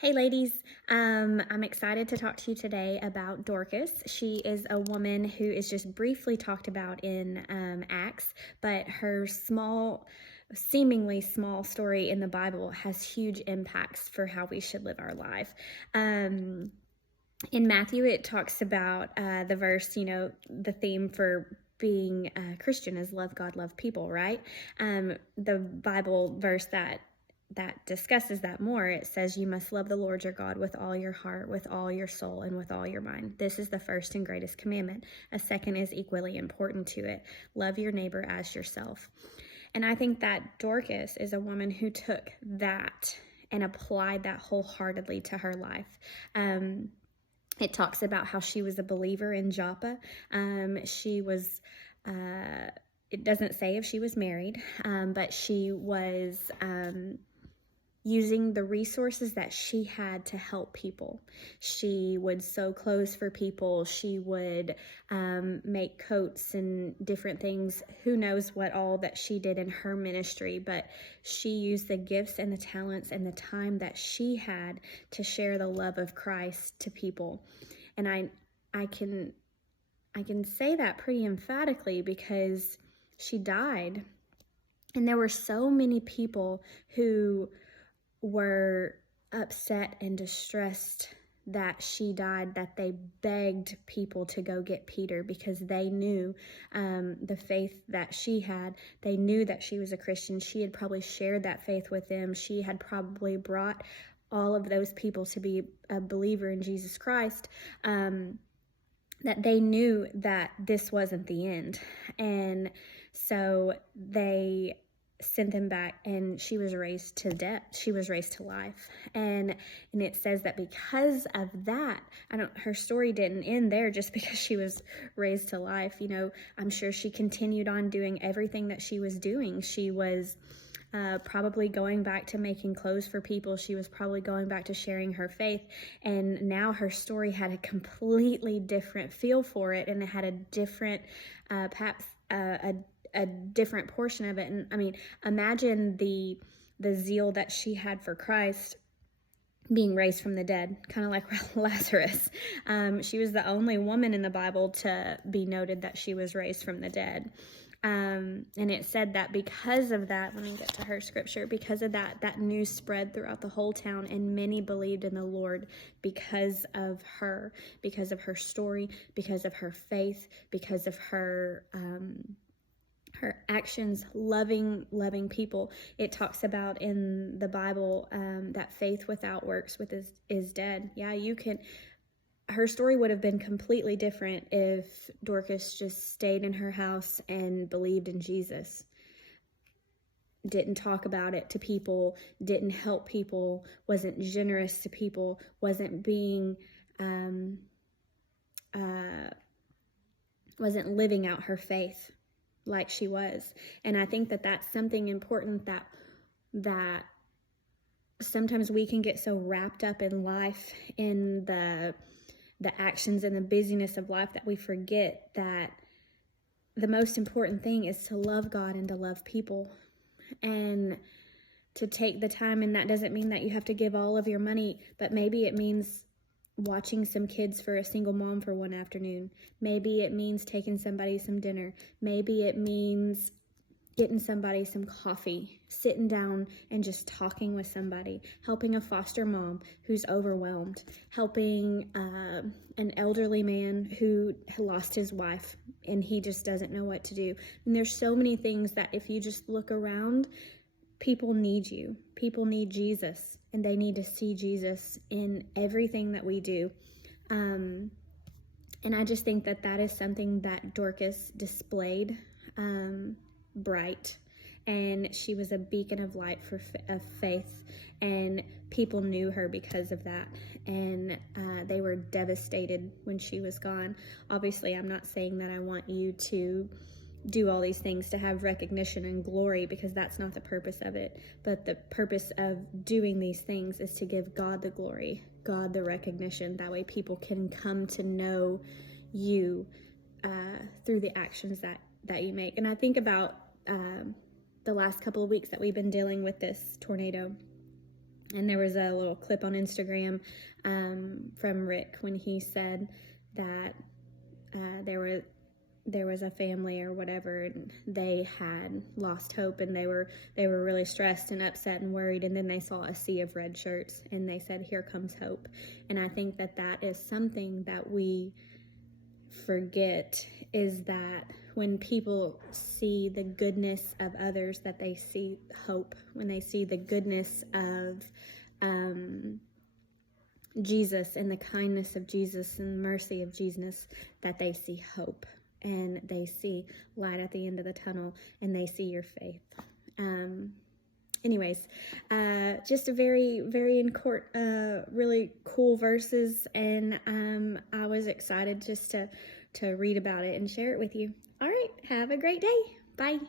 Hey ladies, I'm excited to talk to you today about Dorcas. She is a woman who is just briefly talked about in Acts, but her seemingly small story in the Bible has huge impacts for how we should live our life. In Matthew, it talks about the verse, the theme for being a Christian is love God, love people, right? The Bible verse that discusses that more, it says you must love the Lord your God with all your heart, with all your soul, and with all your mind. This is the first and greatest commandment. A second is equally important to it. Love your neighbor as yourself. And I think that Dorcas is a woman who took that and applied that wholeheartedly to her life. It talks about how she was a believer in Joppa. She was, it doesn't say if she was married, but she was using the resources that she had to help people. She would sew clothes for people. She would make coats and different things. Who knows what all that she did in her ministry, but she used the gifts and the talents and the time that she had to share the love of Christ to people. And I can say that pretty emphatically because she died. And there were so many people who were upset and distressed that she died, that they begged people to go get Peter because they knew the faith that she had. They knew that she was a Christian. She had probably shared that faith with them. She had probably brought all of those people to be a believer in Jesus Christ, that they knew that this wasn't the end. And so they sent them back, and she was raised to death. She was raised to life. And it says that because of that, her story didn't end there just because she was raised to life. I'm sure she continued on doing everything that she was doing. She was probably going back to making clothes for people. She was probably going back to sharing her faith. And now her story had a completely different feel for it, and it had a different, perhaps a different portion of it. And imagine the zeal that she had for Christ being raised from the dead, kind of like Lazarus. She was the only woman in the Bible to be noted that she was raised from the dead. And it said that because of that, let me get to her scripture, because of that news spread throughout the whole town, and many believed in the Lord because of her story, because of her faith, because of her actions, loving people. It talks about in the Bible that faith without works is dead. Yeah, her story would have been completely different if Dorcas just stayed in her house and believed in Jesus. Didn't talk about it to people, didn't help people, wasn't generous to people, wasn't being, wasn't living out her faith like she was. And I think that that's something important, that sometimes we can get so wrapped up in life, in the actions and the busyness of life, that we forget that the most important thing is to love God and to love people, and to take the time. And that doesn't mean that you have to give all of your money, but maybe it means watching some kids for a single mom for one afternoon. Maybe it means taking somebody some dinner. Maybe it means getting somebody some coffee, sitting down and just talking with somebody, helping a foster mom who's overwhelmed, helping an elderly man who lost his wife and he just doesn't know what to do. And there's so many things that if you just look around, people need you. People need Jesus, and they need to see Jesus in everything that we do. And I just think that is something that Dorcas displayed bright, and she was a beacon of light of faith, and people knew her because of that, and they were devastated when she was gone. Obviously, I'm not saying that I want you to do all these things to have recognition and glory, because that's not the purpose of it. But the purpose of doing these things is to give God the glory, God the recognition. That way people can come to know you through the actions that you make. And I think about the last couple of weeks that we've been dealing with this tornado. And there was a little clip on Instagram from Rick when he said that there was a family or whatever, and they had lost hope, and they were really stressed and upset and worried, and then they saw a sea of red shirts, and they said, "Here comes hope." And I think that is something that we forget, is that when people see the goodness of others, that they see hope. When they see the goodness of Jesus and the kindness of Jesus and the mercy of Jesus, that they see hope, and they see light at the end of the tunnel, and they see your faith. Anyways, just a very, very really cool verses, and I was excited just to read about it and share it with you. All right, have a great day. Bye.